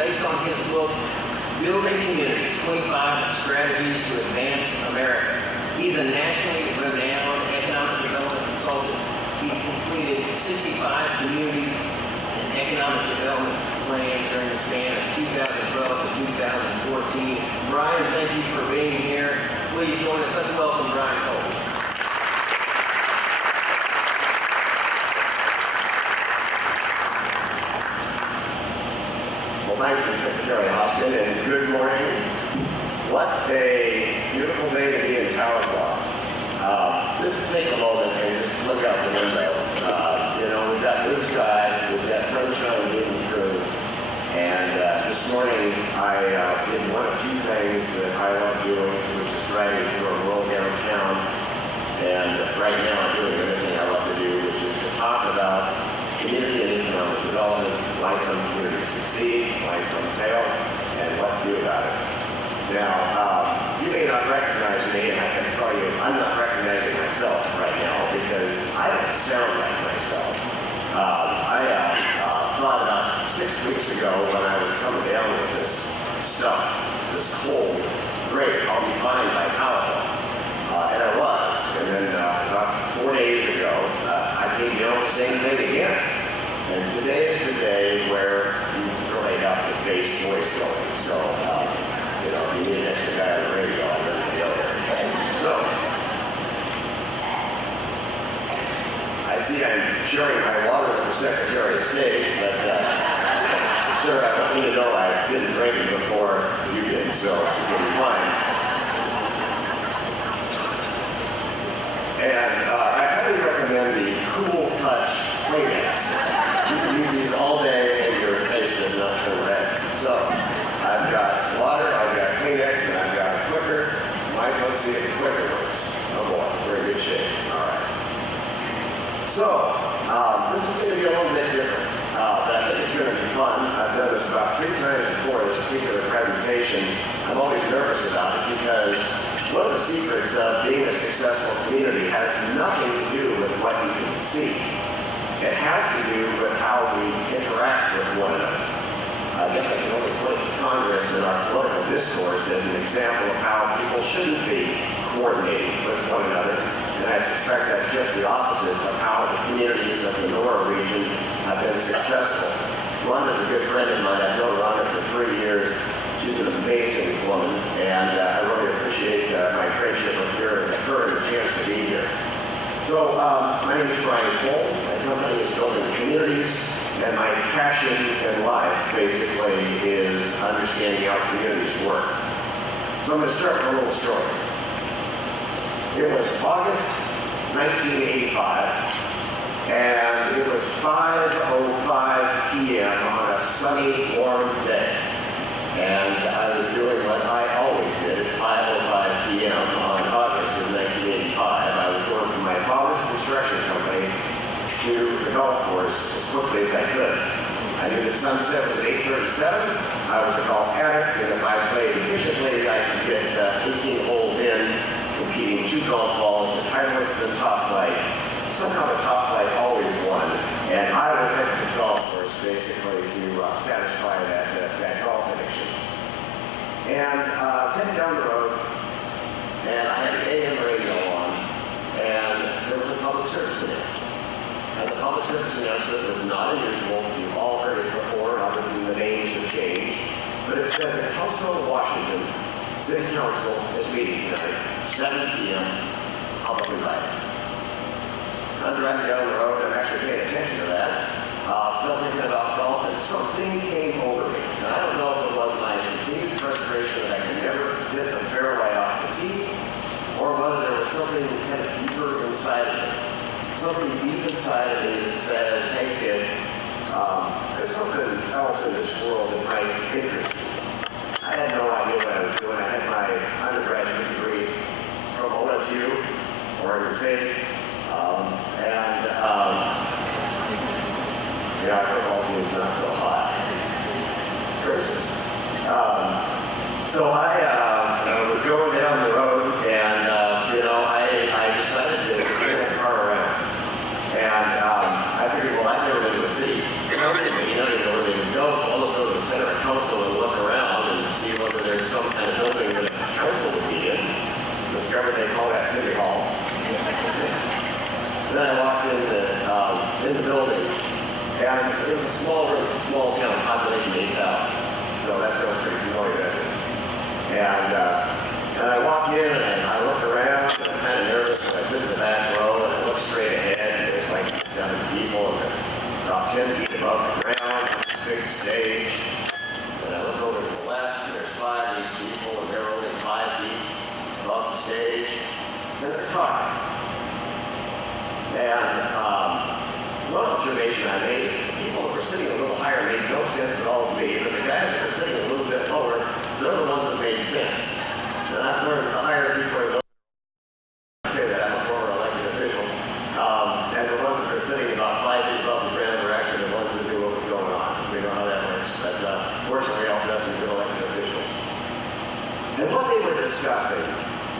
based on his book, Building Communities, 25 Strategies to Advance America. He's a nationally renowned economic development consultant. He's completed 65 community and economic development plans during the span of 2012 to 2014. Brian, thank you for being here. Please join us. Let's welcome Brian Cole. Well, thank you, Secretary Austin, and good morning. What a beautiful day to be in Tahlequah. Just take a moment and just look out the window. We've got blue sky, we've got sunshine moving through, and this morning I did one of two things that I love doing, which is driving through a rural downtown, and right now I'm doing everything I love to do, which is to talk about community and economic development, why some communities succeed, why some fail, and what to do about it. Now, you may not recognize me, and I can tell you I'm not recognizing myself right now because I don't sound like myself. I thought about 6 weeks ago when I was coming down with this stuff, this cold, great, I'll be fine by Tahlequah. And I was. And then about 4 days ago, I came down with the same thing again. And today is the day where you really have to face voice going. So, if you need an extra guy on the radio, I'm going to be over there. So, I see I'm sharing my water with the Secretary of State, but, sir, I want you to know I didn't drink it before you did, so you'll be fine. And I highly recommend the Cool Touch Kleenex. You can use these all day and your face does not turn red. So, I've got water, I've got Kleenex, and I've got a clicker. Let's see if the clicker works. Oh boy, we're in good shape. All right. So, this is going to be a little bit different, but I think it's going to be fun. I've done this about 3 times before this particular presentation. I'm always nervous about it because one of the secrets of being a successful community has nothing to do with what you can see. It has to do with how we interact with one another. I guess I can only point to Congress in our political discourse as an example of how people shouldn't be coordinating with one another. And I suspect that's just the opposite of how the communities of the NORA region have been successful. Rhonda's a good friend of mine. I've known Rhonda for 3 years. She's an amazing woman, and I really appreciate my friendship with her and the chance to be here. So, my name is Brian Cole. My company is Building Communities, and my passion in life basically is understanding how communities work. So I'm going to start with a little story. It was August 1985, and it was 5:05 p.m. on a sunny, warm day. And I was doing what I always did at 5:05 p.m. on August of 1985. I was going from my father's construction company to the golf course as quickly as I could. I knew that sunset was at 8:37. I was a golf addict, and if I played efficiently, I could get 18 holes in, competing 2 golf balls, the Titleist and the Top Flight. Somehow the Top Flight always won, and I was headed to the golf course basically to satisfy that golf addiction. And I was heading down the road, and I had the AM radio on, and there was a public service announcement. And the public service announcement was not unusual. You've all heard it before, other than the names have changed. But it said that Tulsa, Washington City Council is meeting tonight, 7 p.m., public invited. I'm driving down the road, and I'm actually paying attention to that. Still thinking about golf, and something came over me. And I don't know if it was my continued frustration that I could never get the fairway off the tee, or whether there was something kind of deeper inside of me. Something deep inside of me that says, hey kid, there's something else in this world that might interest you. I had no idea what I was doing. I had my undergraduate degree from OSU, Oregon State, yeah, football team's not so hot. Racist. So I was going down the road, and I decided to bring the car around. And I figured, well, I've never been to a city. You know where they would go, so I'll just go to the center of Tulsa, stage. And I look over to the left, and there's 5 of these people, and they're only 5 feet above the stage, and they're talking. And one observation I made is the people that were sitting a little higher made no sense at all to me, but the guys that were sitting a little bit lower, they're the ones that made sense. And I've learned the higher people are those. I say that, I'm a former elected official. And the ones that are sitting about 5 feet above the ground are actually the ones that knew what was going on. We know how that works. But fortunately, we also have some good elected officials. And what they were discussing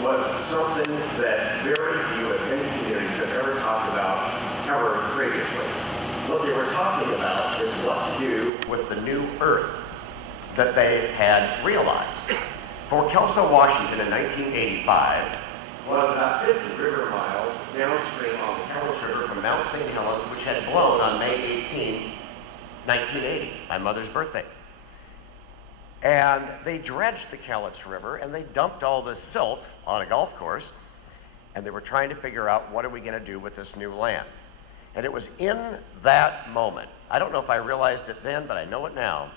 was something that very few, if any, communities have ever talked about ever previously. What they were talking about is what to do with the new earth that they had realized. Fort Kelso, Washington in 1985 was about 50 river miles downstream on the Kelso River from Mount St. Helens, which had blown on May 18, 1980, my mother's birthday. And they dredged the Kelso River and they dumped all this silt on a golf course, and they were trying to figure out what are we going to do with this new land. And it was in that moment, I don't know if I realized it then, but I know it now,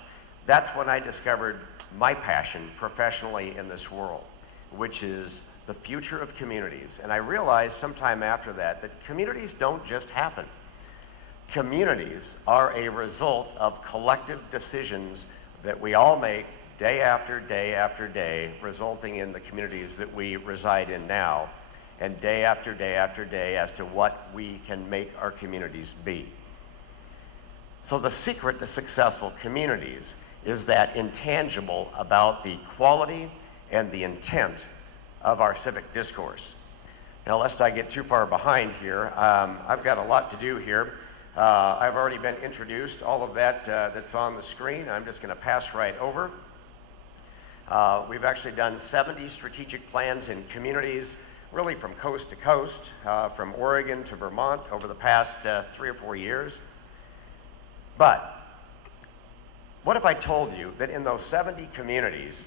that's when I discovered my passion professionally in this world, which is the future of communities. And I realized sometime after that communities don't just happen. Communities are a result of collective decisions that we all make day after day after day, resulting in the communities that we reside in now, and day after day after day as to what we can make our communities be. So the secret to successful communities is that intangible about the quality and the intent of our civic discourse. Now, lest I get too far behind here, I've got a lot to do here. I've already been introduced, all of that that's on the screen. I'm just going to pass right over. We've actually done 70 strategic plans in communities, really from coast to coast, from Oregon to Vermont over the past 3 or 4 years. But what if I told you that in those 70 communities,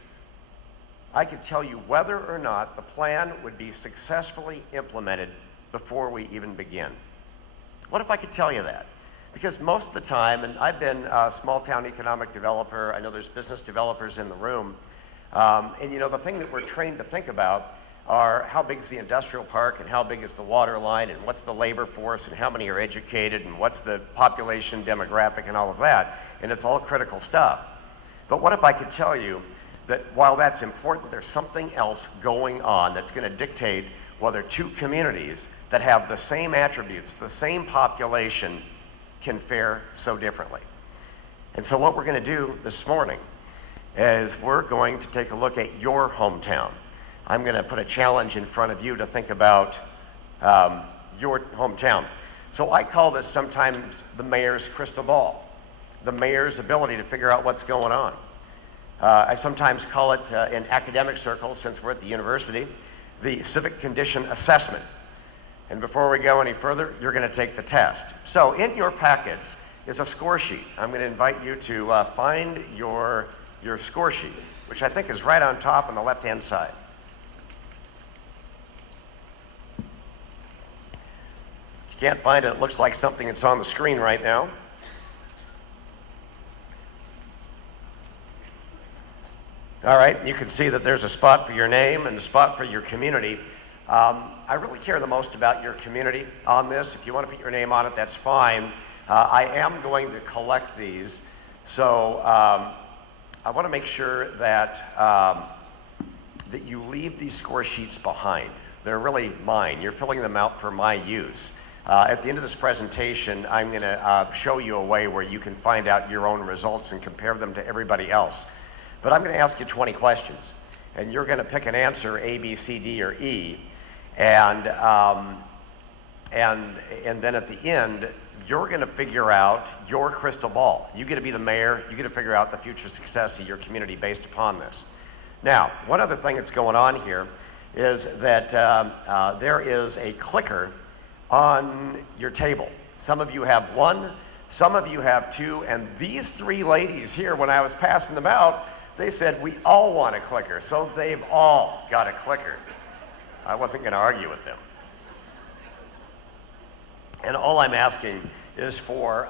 I could tell you whether or not the plan would be successfully implemented before we even begin? What if I could tell you that? Because most of the time, and I've been a small town economic developer, I know there's business developers in the room, and you know, the thing that we're trained to think about are how big is the industrial park and how big is the water line and what's the labor force and how many are educated and what's the population demographic and all of that, and it's all critical stuff. But what if I could tell you that while that's important, there's something else going on that's going to dictate whether 2 communities that have the same attributes, the same population, can fare so differently. And so what we're going to do this morning is we're going to take a look at your hometown. I'm going to put a challenge in front of you to think about your hometown. So I call this sometimes the mayor's crystal ball, the mayor's ability to figure out what's going on. I sometimes call it, in academic circles, since we're at the university, the civic condition assessment. And before we go any further, you're going to take the test. So in your packets is a score sheet. I'm going to invite you to find your score sheet, which I think is right on top on the left-hand side. If you can't find it, it looks like something that's on the screen right now. All right, you can see that there's a spot for your name and a spot for your community. I really care the most about your community on this. If you want to put your name on it, that's fine. I am going to collect these, so I want to make sure that that you leave these score sheets behind. They're really mine. You're filling them out for my use. At the end of this presentation, I'm going to show you a way where you can find out your own results and compare them to everybody else. But I'm going to ask you 20 questions, and you're going to pick an answer, A, B, C, D, or E, and then at the end, you're going to figure out your crystal ball. You get to be the mayor. You get to figure out the future success of your community based upon this. Now, one other thing that's going on here is that there is a clicker on your table. Some of you have 1, some of you have 2, and these 3 ladies here, when I was passing them out, they said, we all want a clicker, so they've all got a clicker. I wasn't going to argue with them. And all I'm asking is for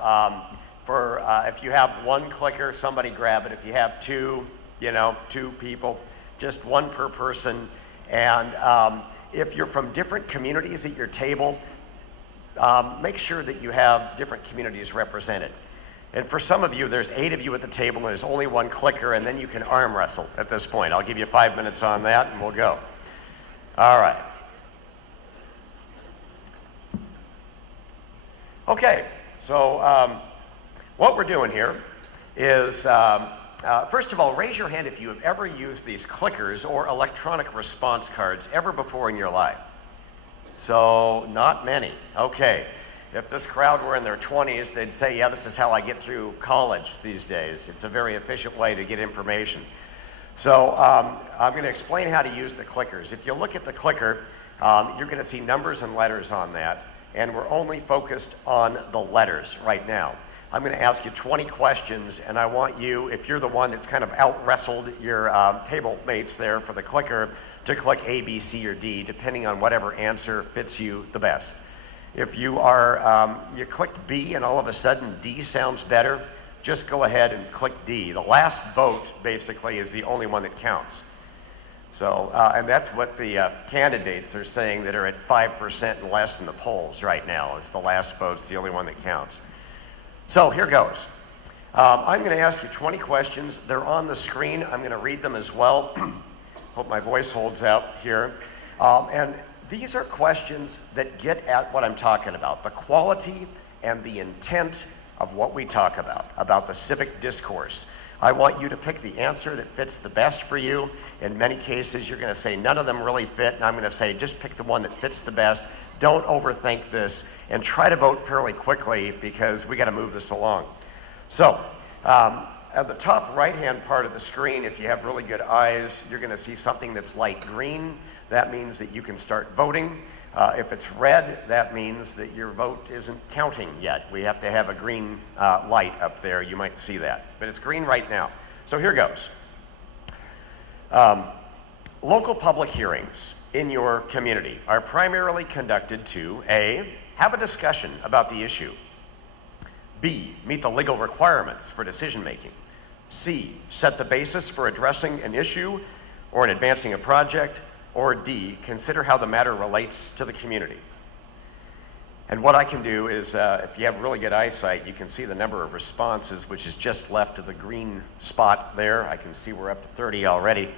for if you have one clicker, somebody grab it. If you have two, two people, just one per person. And if you're from different communities at your table, make sure that you have different communities represented. And for some of you, there's 8 of you at the table, and there's only one clicker, and then you can arm wrestle at this point. I'll give you 5 minutes on that, and we'll go. All right. Okay, so what we're doing here is, first of all, raise your hand if you have ever used these clickers or electronic response cards ever before in your life. So, not many. Okay. If this crowd were in their 20s, they'd say, yeah, this is how I get through college these days. It's a very efficient way to get information. So I'm going to explain how to use the clickers. If you look at the clicker, you're going to see numbers and letters on that, and we're only focused on the letters right now. I'm going to ask you 20 questions, and I want you, if you're the one that's kind of out-wrestled your table mates there for the clicker, to click A, B, C, or D, depending on whatever answer fits you the best. If you are, you clicked B and all of a sudden D sounds better, just go ahead and click D. The last vote basically is the only one that counts. So, and that's what the candidates are saying that are at 5% and less in the polls right now. It's the last vote's the only one that counts. So here goes. I'm going to ask you 20 questions. They're on the screen. I'm going to read them as well. Hope my voice holds out here. And these are questions that get at what I'm talking about, the quality and the intent of what we talk about the civic discourse. I want you to pick the answer that fits the best for you. In many cases, you're going to say none of them really fit, and I'm going to say just pick the one that fits the best. Don't overthink this, and try to vote fairly quickly because we got to move this along. So, at the top right-hand part of the screen, if you have really good eyes, you're going to see something that's light green. That means that you can start voting. If it's red, that means that your vote isn't counting yet. We have to have a green light up there. You might see that. But it's green right now. So here goes. Local public hearings in your community are primarily conducted to A, have a discussion about the issue. B, meet the legal requirements for decision making. C, set the basis for addressing an issue or in advancing a project. Or D, consider how the matter relates to the community. And what I can do is, if you have really good eyesight, you can see the number of responses, which is just left of the green spot there. I can see we're up to 30 already.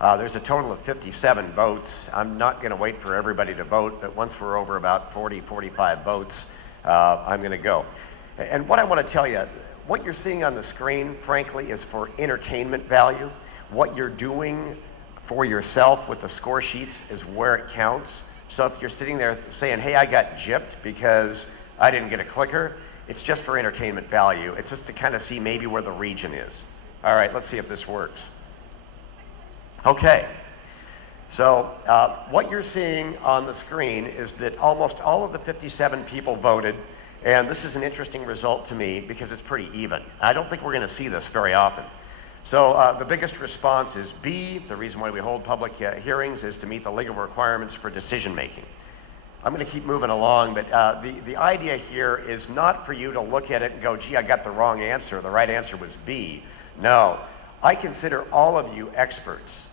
There's a total of 57 votes. I'm not going to wait for everybody to vote, but once we're over about 40, 45 votes, I'm going to go. And what I want to tell you, what you're seeing on the screen, frankly, is for entertainment value. What you're doing for yourself with the score sheets is where it counts. So if you're sitting there saying, hey, I got gypped because I didn't get a clicker, it's just for entertainment value. It's just to kind of see maybe where the region is. All right, let's see if this works. Okay, so what you're seeing on the screen is that almost all of the 57 people voted, and this is an interesting result to me because it's pretty even. I don't think we're going to see this very often. So the biggest response is B. The reason why we hold public hearings is to meet the legal requirements for decision making. I'm going to keep moving along, but the idea here is not for you to look at it and go, gee, I got the wrong answer. The right answer was B. No, I consider all of you experts.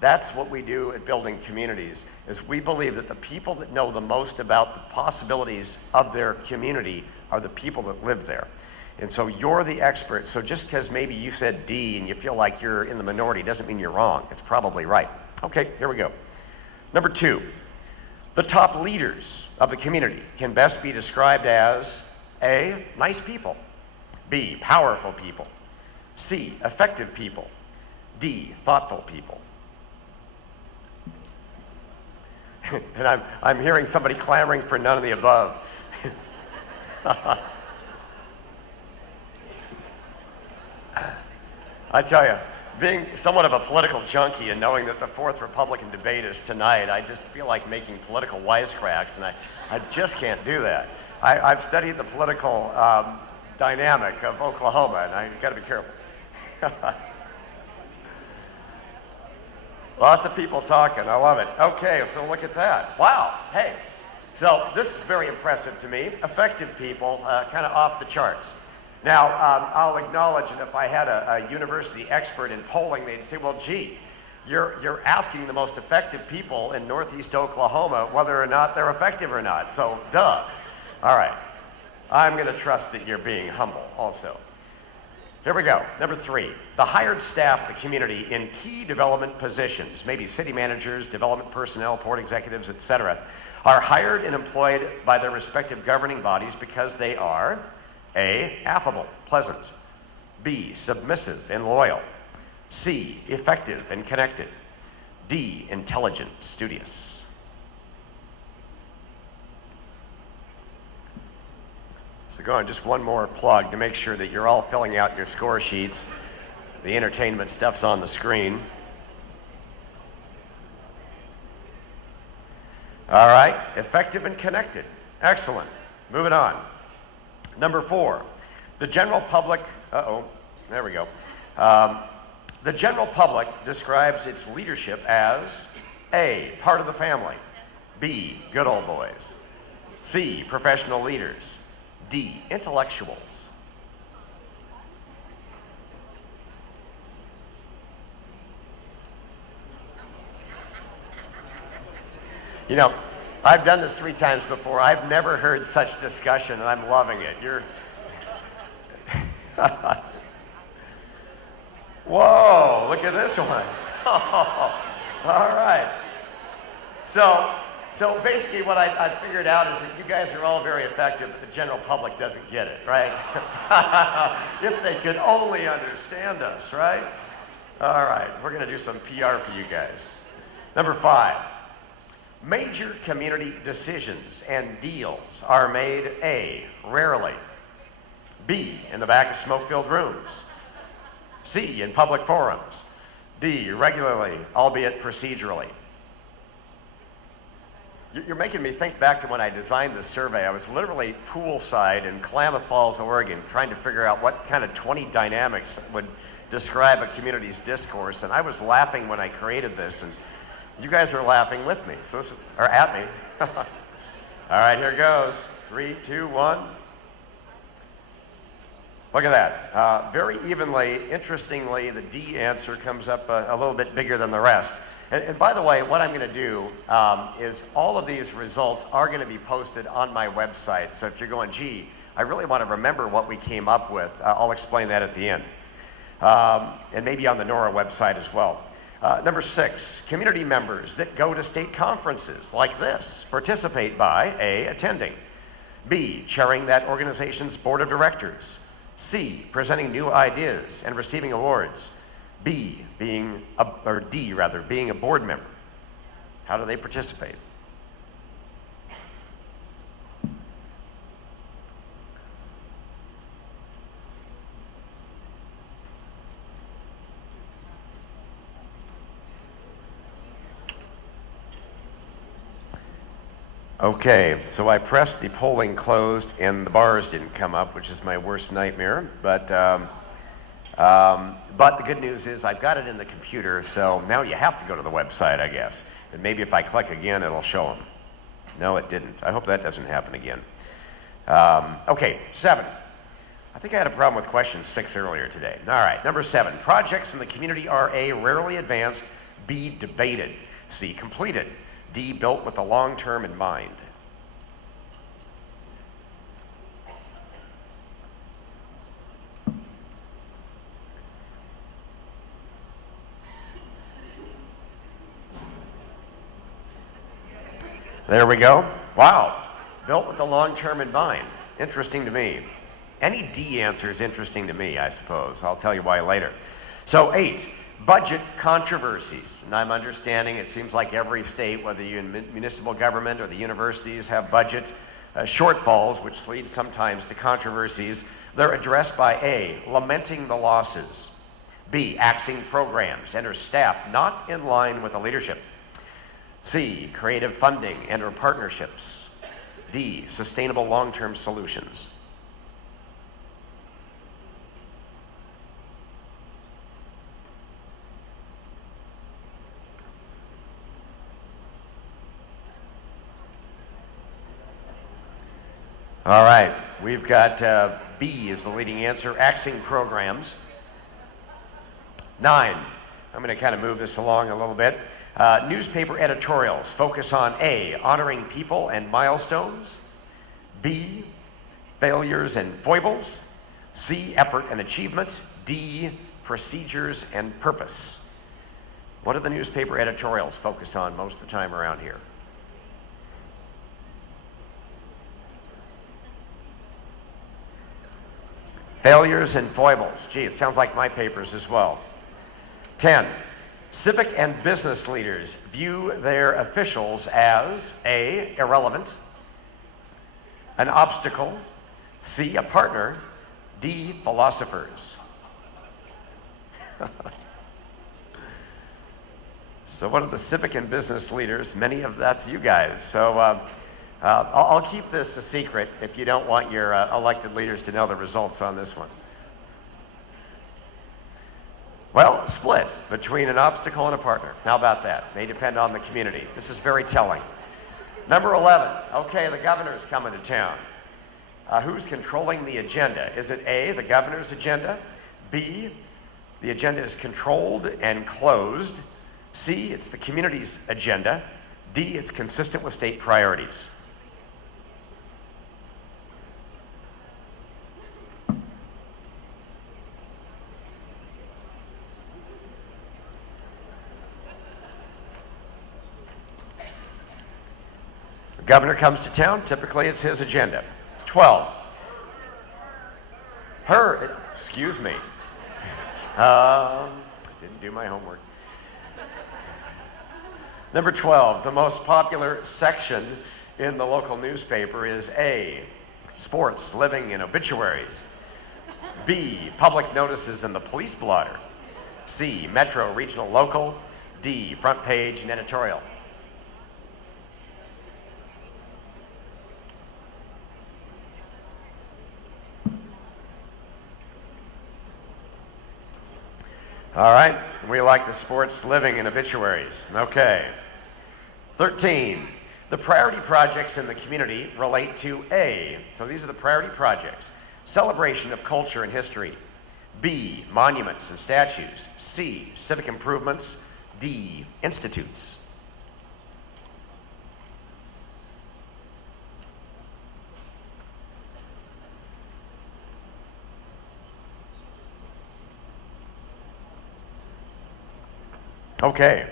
That's what we do at Building Communities, is we believe that the people that know the most about the possibilities of their community are the people that live there. And so you're the expert. So just because maybe you said D and you feel like you're in the minority doesn't mean you're wrong. It's probably right. Okay, here we go. Number 2, the top leaders of the community can best be described as A, nice people. B, powerful people. C, effective people. D, thoughtful people. And I'm hearing somebody clamoring for none of the above. I tell you, being somewhat of a political junkie and knowing that the 4th Republican debate is tonight, I just feel like making political wisecracks, and I just can't do that. I've studied the political dynamic of Oklahoma, and I've got to be careful. Lots of people talking. I love it. Okay, so look at that. Wow. Hey. So this is very impressive to me. Effective people, kind of off the charts. Now, I'll acknowledge that if I had a university expert in polling, they'd say, well, gee, you're asking the most effective people in Northeast Oklahoma whether or not they're effective or not. So, duh. All right. I'm going to trust that you're being humble also. Here we go. Number 3, the hired staff of the community in key development positions, maybe city managers, development personnel, port executives, etc., are hired and employed by their respective governing bodies because they are A, affable, pleasant, B, submissive and loyal, C, effective and connected, D, intelligent, studious. So go on, just one more plug to make sure that you're all filling out your score sheets. The entertainment stuff's on the screen. All right, effective and connected. Excellent. Moving on. Number 4, the general public, there we go. The general public describes its leadership as A, part of the family, B, good old boys, C, professional leaders, D, intellectuals. You know, I've done this 3 times before. I've never heard such discussion, and I'm loving it. You're... Whoa, look at this one. Oh, all right. So basically what I figured out is that you guys are all very effective, but the general public doesn't get it, right? If they could only understand us, right? All right, we're going to do some PR for you guys. Number 5. Major community decisions and deals are made A, rarely, B, in the back of smoke-filled rooms, C, in public forums, D, regularly, albeit procedurally. You're making me think back to when I designed this survey. I was literally poolside in Klamath Falls, Oregon, trying to figure out what kind of 20 dynamics would describe a community's discourse, and I was laughing when I created this, and you guys are laughing with me, or at me. All right, here goes. 3, 2, 1. Look at that. Very evenly, interestingly, the D answer comes up a little bit bigger than the rest. And by the way, what I'm going to do is all of these results are going to be posted on my website. So if you're going, gee, I really want to remember what we came up with, I'll explain that at the end. And maybe on the NORA website as well. Number 6, community members that go to state conferences like this participate by A, attending, B, chairing that organization's board of directors, C, presenting new ideas and receiving awards, D, being a board member. How do they participate? Okay, so I pressed the polling closed and the bars didn't come up, which is my worst nightmare. But the good news is I've got it in the computer, so now you have to go to the website, I guess. And maybe if I click again, it'll show them. No, it didn't. I hope that doesn't happen again. Okay, 7. I think I had a problem with question 6 earlier today. All right, number 7. Projects in the community are A, rarely advanced, B, debated, C, completed, D, built with the long term in mind. There we go. Wow. Built with the long term in mind. Interesting to me. Any D answer is interesting to me, I suppose. I'll tell you why later. So 8, budget controversies. And I'm understanding it seems like every state, whether you're in municipal government or the universities, have budget shortfalls, which leads sometimes to controversies. They're addressed by A, lamenting the losses, B, axing programs and or staff not in line with the leadership, C, creative funding and or partnerships, D, sustainable long-term solutions. All right, we've got B is the leading answer, axing programs. 9, I'm going to kind of move this along a little bit. Newspaper editorials focus on A, honoring people and milestones, B, failures and foibles, C, effort and achievement, D, procedures and purpose. What do the newspaper editorials focus on most of the time around here? Failures and foibles. Gee, it sounds like my papers as well. 10, civic and business leaders view their officials as A, irrelevant, an obstacle, C, a partner, D, philosophers. So what are the civic and business leaders? Many of that's you guys. So I'll keep this a secret if you don't want your elected leaders to know the results on this one. Well, split between an obstacle and a partner. How about that? May depend on the community. This is very telling. Number 11. Okay, the governor's coming to town. Who's controlling the agenda? Is it A, the governor's agenda? B, the agenda is controlled and closed? C, it's the community's agenda? D, it's consistent with state priorities? The governor comes to town, typically it's his agenda. 12. Excuse me. Didn't do my homework. Number 12, the most popular section in the local newspaper is A, sports, living, and obituaries. B, public notices in the police blotter. C, metro, regional, local. D, front page and editorial. All right, we like the sports, living, and obituaries. Okay. 13, the priority projects in the community relate to A, so these are the priority projects, celebration of culture and history. B, monuments and statues. C, civic improvements. D, institutes. Okay,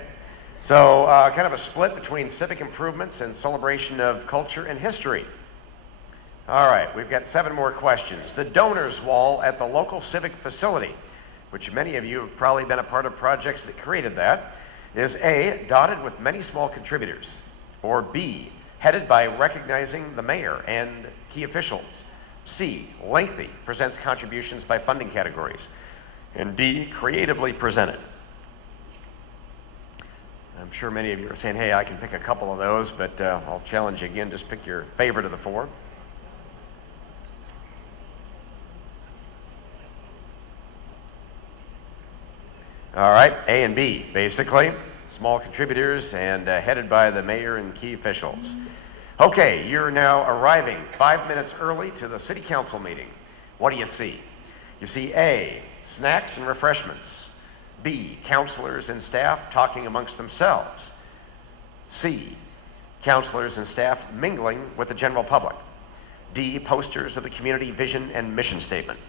so kind of a split between civic improvements and celebration of culture and history. All right, we've got 7 more questions. The donors wall at the local civic facility, which many of you have probably been a part of projects that created that, is A, dotted with many small contributors, or B, headed by recognizing the mayor and key officials. C, lengthy, presents contributions by funding categories, and D, creatively presented. I'm sure many of you are saying, hey, I can pick a couple of those, but I'll challenge you again, just pick your favorite of the 4. All right, A and B, basically. Small contributors and headed by the mayor and key officials. Okay, you're now arriving 5 minutes early to the city council meeting. What do you see? You see A, snacks and refreshments. B, counselors and staff talking amongst themselves. C, counselors and staff mingling with the general public. D, posters of the community vision and mission statement.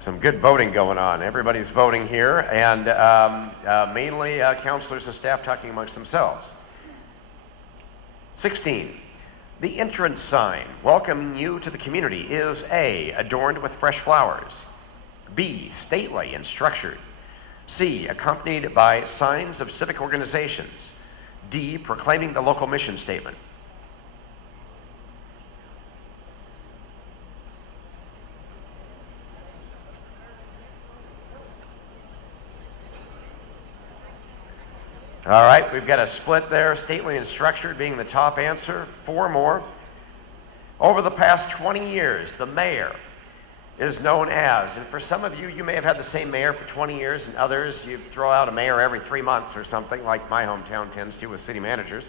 Some good voting going on. Everybody's voting here, and mainly counselors and staff talking amongst themselves. 16. The entrance sign welcoming you to the community is A, adorned with fresh flowers. B, stately and structured. C, accompanied by signs of civic organizations. D, proclaiming the local mission statement. All right, we've got a split there, stately and structured being the top answer. 4 more. Over the past 20 years, the mayor is known as. And for some of you, you may have had the same mayor for 20 years, and others, you throw out a mayor every 3 months or something, like my hometown tends to with city managers.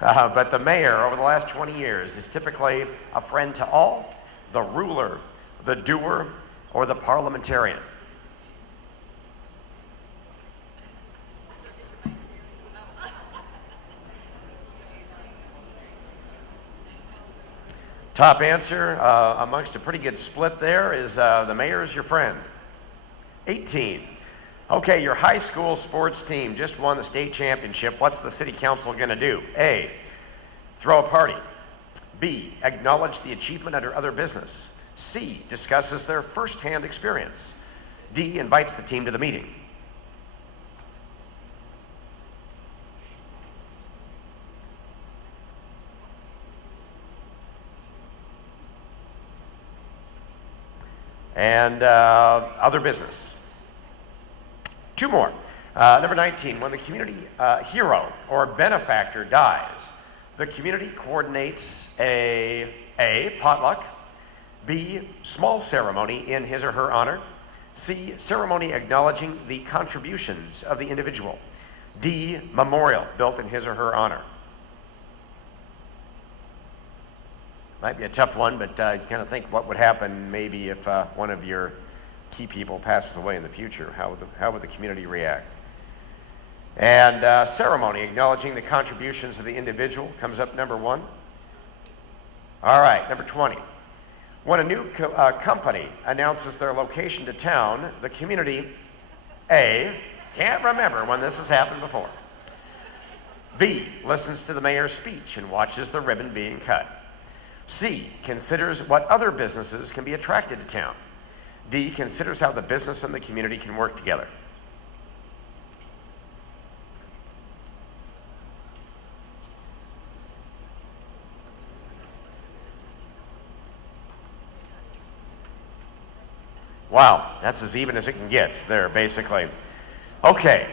But the mayor, over the last 20 years, is typically a friend to all, the ruler, the doer, or the parliamentarian. Top answer, amongst a pretty good split there, is the mayor is your friend. 18. Okay, your high school sports team just won the state championship. What's the city council going to do? A, throw a party. B, acknowledge the achievement under other business. C, discusses their first-hand experience. D, invites the team to the meeting. And other business. 2 more. Number 19, when the community hero or benefactor dies, the community coordinates a potluck, B, small ceremony in his or her honor, C, ceremony acknowledging the contributions of the individual, D, memorial built in his or her honor. Might be a tough one, but you kind of think what would happen maybe if one of your key people passes away in the future. How would the community react? And ceremony, acknowledging the contributions of the individual, comes up number 1. All right, number 20. When a new company announces their location to town, the community, A, can't remember when this has happened before. B, listens to the mayor's speech and watches the ribbon being cut. C, considers what other businesses can be attracted to town. D, considers how the business and the community can work together. Wow, that's as even as it can get there, basically. Okay,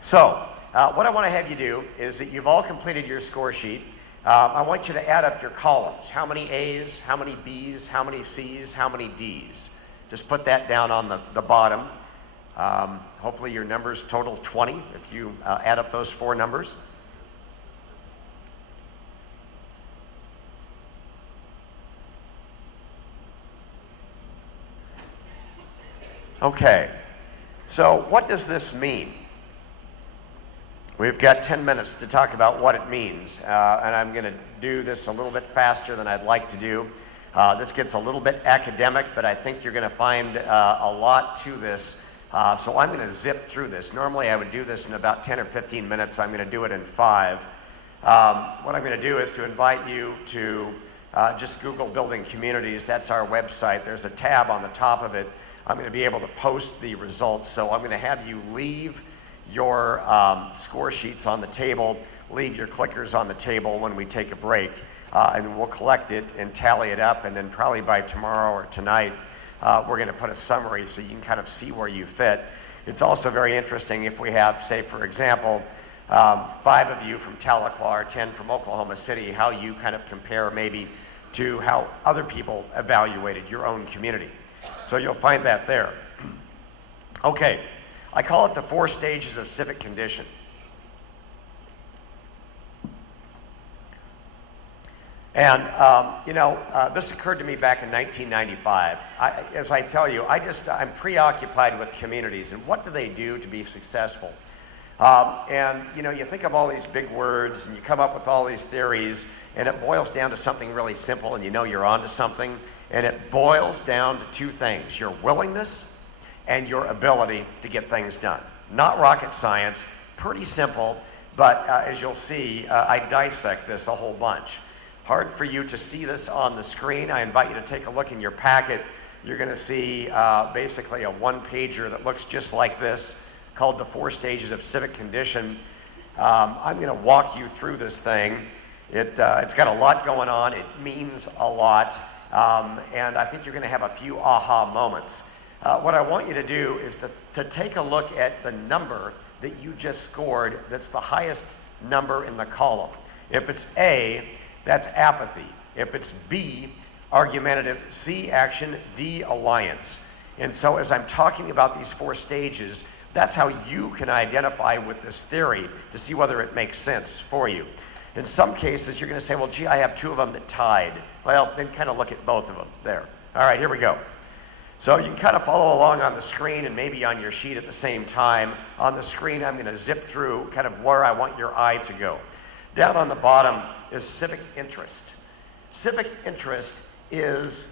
so what I want to have you do is that you've all completed your score sheet. I want you to add up your columns. How many A's, how many B's, how many C's, how many D's? Just put that down on the bottom. Hopefully your numbers total 20 if you add up those 4 numbers. Okay, so what does this mean? We've got 10 minutes to talk about what it means, and I'm going to do this a little bit faster than I'd like to do. This gets a little bit academic, but I think you're going to find a lot to this, so I'm going to zip through this. Normally I would do this in about 10 or 15 minutes. I'm going to do it in 5. What I'm going to do is to invite you to just Google Building Communities. That's our website. There's a tab on the top of it. I'm going to be able to post the results, so I'm going to have you leave your score sheets on the table, leave your clickers on the table when we take a break, and we'll collect it and tally it up, and then probably by tomorrow or tonight, we're going to put a summary so you can kind of see where you fit. It's also very interesting if we have, say, for example, 5 of you from Tahlequah or 10 from Oklahoma City, how you kind of compare maybe to how other people evaluated your own community. So you'll find that there. Okay. I call it the 4 stages of civic condition. And, this occurred to me back in 1995. As I tell you, I'm preoccupied with communities and what do they do to be successful. You think of all these big words and you come up with all these theories and it boils down to something really simple and you know you're onto something. And it boils down to 2 things, your willingness and your ability to get things done. Not rocket science, pretty simple, but as you'll see, I dissect this a whole bunch. Hard for you to see this on the screen. I invite you to take a look in your packet. You're going to see basically a 1-pager that looks just like this, called the 4 stages of civic condition. I'm going to walk you through this thing. It's got a lot going on. It means a lot. And I think you're going to have a few aha moments. What I want you to do is to take a look at the number that you just scored that's the highest number in the column. If it's A, that's apathy. If it's B, argumentative, C, action, D, alliance. And so as I'm talking about these 4 stages, that's how you can identify with this theory to see whether it makes sense for you. In some cases, you're going to say, well, gee, I have 2 of them that tied. Well, then kind of look at both of them there. All right, here we go. So you can kind of follow along on the screen and maybe on your sheet at the same time. On the screen, I'm going to zip through kind of where I want your eye to go. Down on the bottom is civic interest. Civic interest is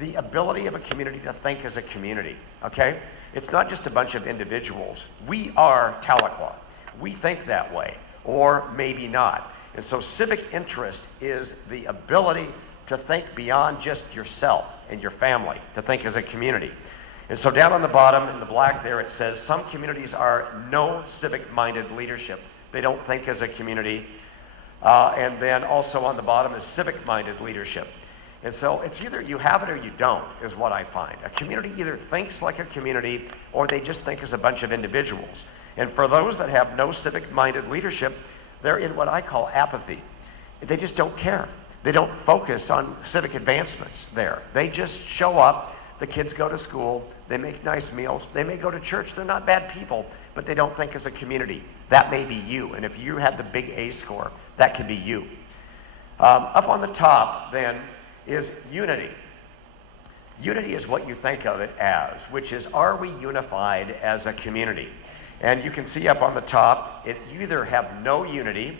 the ability of a community to think as a community, okay? It's not just a bunch of individuals. We are Tahlequah. We think that way, or maybe not. And so civic interest is the ability to think beyond just yourself and your family, to think as a community. And so down on the bottom in the black there, it says some communities are no civic-minded leadership. They don't think as a community. And then also on the bottom is civic-minded leadership. And so it's either you have it or you don't, is what I find. A community either thinks like a community or they just think as a bunch of individuals. And for those that have no civic-minded leadership, they're in what I call apathy. They just don't care. They don't focus on civic advancements there. They just show up, the kids go to school, they make nice meals, they may go to church, they're not bad people, but they don't think as a community. That may be you, and if you had the big A score, that could be you. Up on the top, then, is unity. Unity is what you think of it as, which is, are we unified as a community? And you can see up on the top, you either have no unity,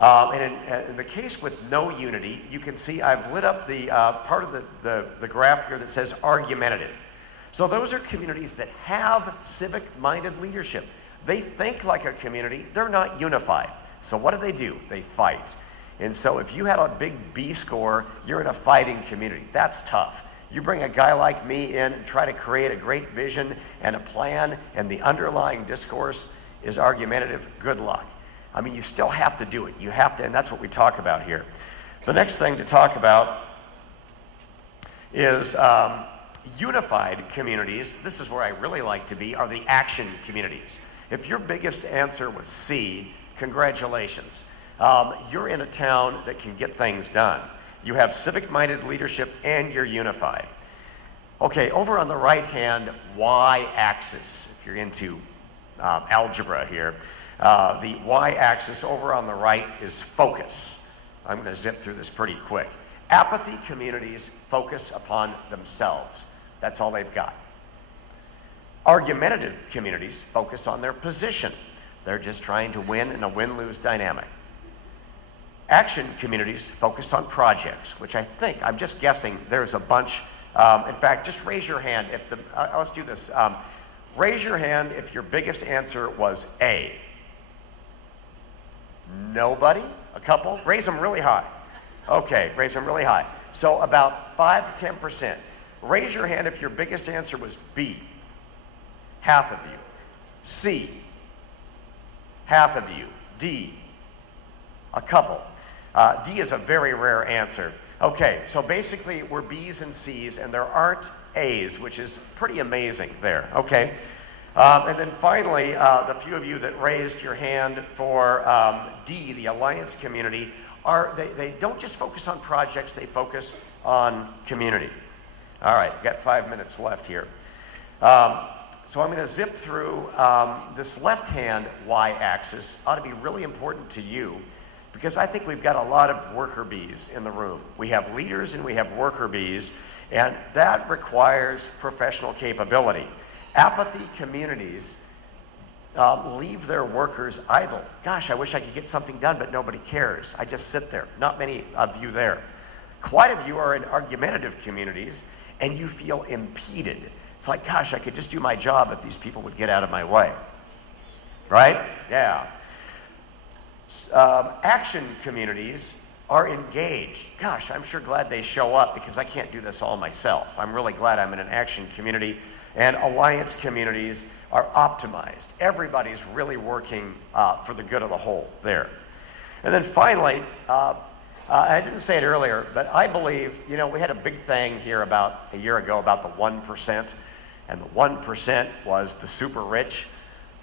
and in the case with no unity, you can see I've lit up the part of the graph here that says argumentative. So those are communities that have civic-minded leadership. They think like a community, they're not unified. So what do? They fight. And so if you had a big B score, you're in a fighting community. That's tough. You bring a guy like me in and try to create a great vision and a plan, and the underlying discourse is argumentative, good luck. I mean, you still have to do it. You have to, and that's what we talk about here. The next thing to talk about is unified communities. This is where I really like to be, are the action communities. If your biggest answer was C, congratulations. You're in a town that can get things done. You have civic-minded leadership and you're unified. Okay, over on the right-hand y-axis, if you're into algebra here, the y-axis over on the right is focus. I'm going to zip through this pretty quick. Apathy communities focus upon themselves. That's all they've got. Argumentative communities focus on their position. They're just trying to win in a win-lose dynamic. Action communities focus on projects, which I think, I'm just guessing, there's a bunch. In fact, just raise your hand if let's do this. Raise your hand if your biggest answer was A. Nobody? A couple? Raise them really high. Okay, raise them really high. So about 5 to 10%. Raise your hand if your biggest answer was B. Half of you. C. Half of you. D. A couple. D is a very rare answer. Okay, so basically we're B's and C's and there aren't A's, which is pretty amazing there. Okay. And then finally, the few of you that raised your hand for D, the alliance community, they don't just focus on projects, they focus on community. All right, got 5 minutes left here. So I'm going to zip through this left-hand y-axis. Ought to be really important to you because I think we've got a lot of worker bees in the room. We have leaders and we have worker bees, and that requires professional capability. Apathy communities leave their workers idle. Gosh, I wish I could get something done, but nobody cares. I just sit there. Not many of you there. Quite a few are in argumentative communities, and you feel impeded. It's like, gosh, I could just do my job if these people would get out of my way. Right? Yeah. Action communities are engaged. Gosh, I'm sure glad they show up because I can't do this all myself. I'm really glad I'm in an action community. And alliance communities are optimized. Everybody's really working for the good of the whole there. And then finally, I didn't say it earlier, but I believe, we had a big thing here about a year ago about the 1%, and the 1% was the super rich.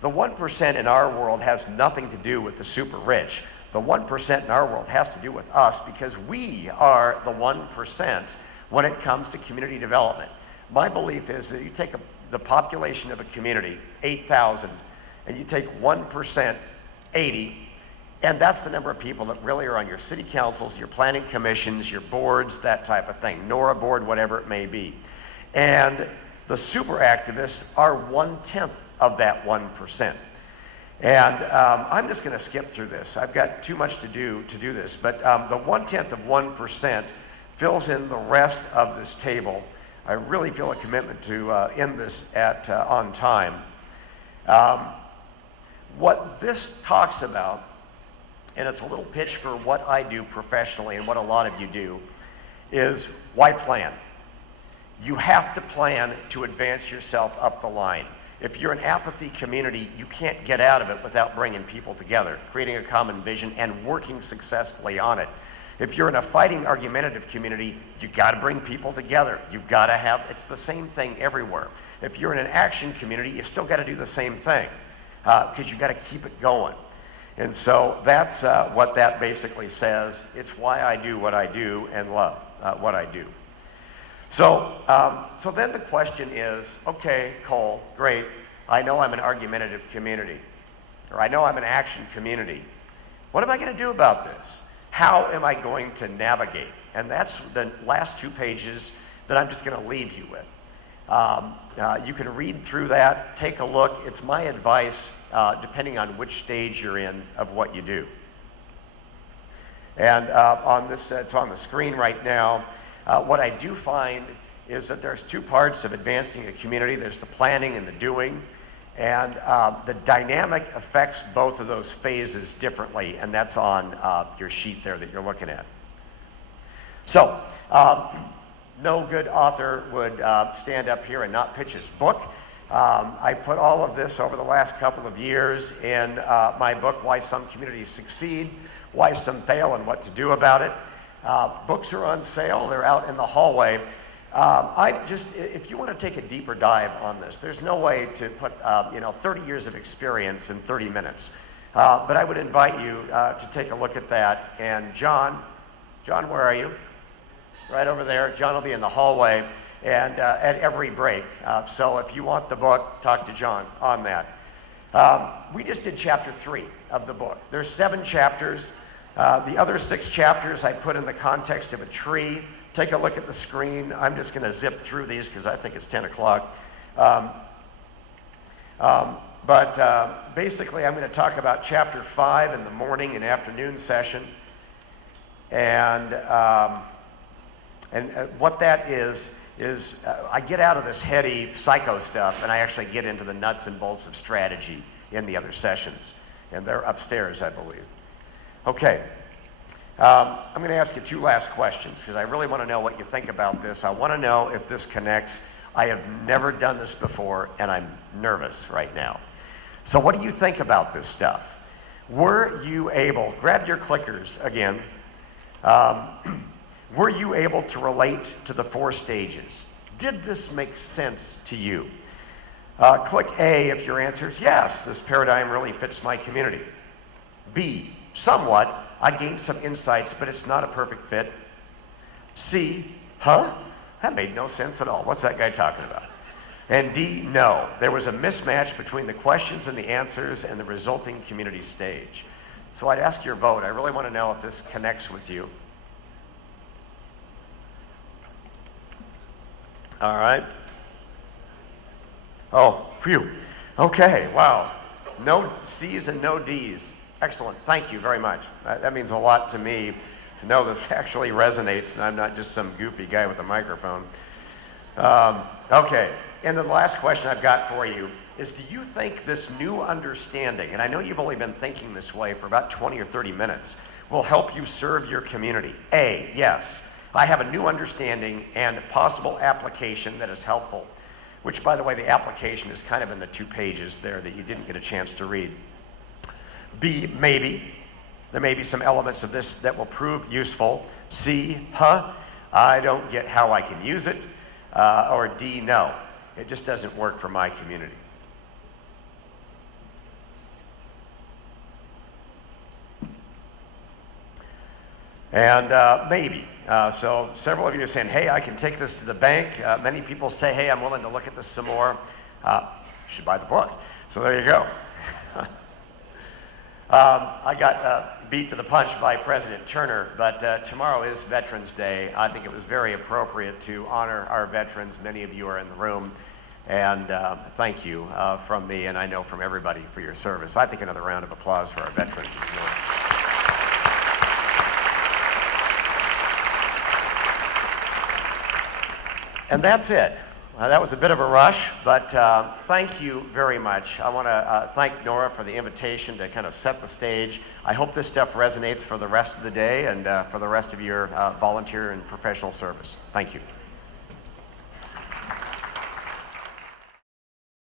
The 1% in our world has nothing to do with the super rich. The 1% in our world has to do with us because we are the 1% when it comes to community development. My belief is that you take the population of a community, 8,000, and you take 1%, 80, and that's the number of people that really are on your city councils, your planning commissions, your boards, that type of thing, NORA board, whatever it may be. And the super activists are 1/10 of that 1%. And I'm just going to skip through this. I've got too much to do this. But the 1/10 of 1% fills in the rest of this table. I really feel a commitment to end this on time. What this talks about, and it's a little pitch for what I do professionally and what a lot of you do, is why plan? You have to plan to advance yourself up the line. If you're an apathy community, you can't get out of it without bringing people together, creating a common vision, and working successfully on it. If you're in a fighting, argumentative community, you got to bring people together. You've got to have, it's the same thing everywhere. If you're in an action community, you still got to do the same thing because you got to keep it going. And so that's what that basically says. It's why I do what I do and love what I do. So then the question is, okay, Cole, great. I know I'm an argumentative community, or I know I'm an action community. What am I going to do about this? How am I going to navigate? And that's the last 2 pages that I'm just going to leave you with. You can read through that, take a look. It's my advice, depending on which stage you're in of what you do. And on this, it's on the screen right now. What I do find is that there's 2 parts of advancing a community. There's the planning and the doing. And the dynamic affects both of those phases differently. And that's on your sheet there that you're looking at. So, no good author would stand up here and not pitch his book. I put all of this over the last couple of years in my book, Why Some Communities Succeed, Why Some Fail, and What to Do About It. Books are on sale. They're out in the hallway. If you want to take a deeper dive on this, there's no way to put 30 years of experience in 30 minutes. But I would invite you to take a look at that. And John, where are you? Right over there. John will be in the hallway and at every break. So if you want the book, talk to John on that. We just did chapter 3 of the book. There's 7 chapters. The other 6 chapters I put in the context of a tree. Take a look at the screen. I'm just going to zip through these because I think it's 10 o'clock. But basically, I'm going to talk about chapter 5 in the morning and afternoon session. And what that is I get out of this heady psycho stuff and I actually get into the nuts and bolts of strategy in the other sessions. And they're upstairs, I believe. Okay. I'm going to ask you 2 last questions because I really want to know what you think about this. I want to know if this connects. I have never done this before, and I'm nervous right now. So what do you think about this stuff? Were you able, grab your clickers again, were you able to relate to the 4 stages? Did this make sense to you? Click A if your answer is yes, this paradigm really fits my community. B, somewhat. I gained some insights, but it's not a perfect fit. C, that made no sense at all. What's that guy talking about? And D, no. There was a mismatch between the questions and the answers and the resulting community stage. So I'd ask your vote. I really want to know if this connects with you. All right. Oh, phew. Okay, wow. No C's and no D's. Excellent. Thank you very much. That means a lot to me to know this actually resonates and I'm not just some goofy guy with a microphone. Okay. And the last question I've got for you is, do you think this new understanding, and I know you've only been thinking this way for about 20 or 30 minutes, will help you serve your community? A, yes. I have a new understanding and a possible application that is helpful, which, by the way, the application is kind of in the 2 pages there that you didn't get a chance to read. B, maybe. There may be some elements of this that will prove useful. C, I don't get how I can use it. Or D, no. It just doesn't work for my community. And maybe. So several of you are saying, hey, I can take this to the bank. Many people say, hey, I'm willing to look at this some more. You should buy the book. So there you go. I got beat to the punch by President Turner, but tomorrow is Veterans Day. I think it was very appropriate to honor our veterans. Many of you are in the room. And thank you from me, and I know from everybody, for your service. I think another round of applause for our veterans is more. And that's it. That was a bit of a rush, but thank you very much. I want to thank NORA for the invitation to kind of set the stage. I hope this stuff resonates for the rest of the day and for the rest of your volunteer and professional service. Thank you.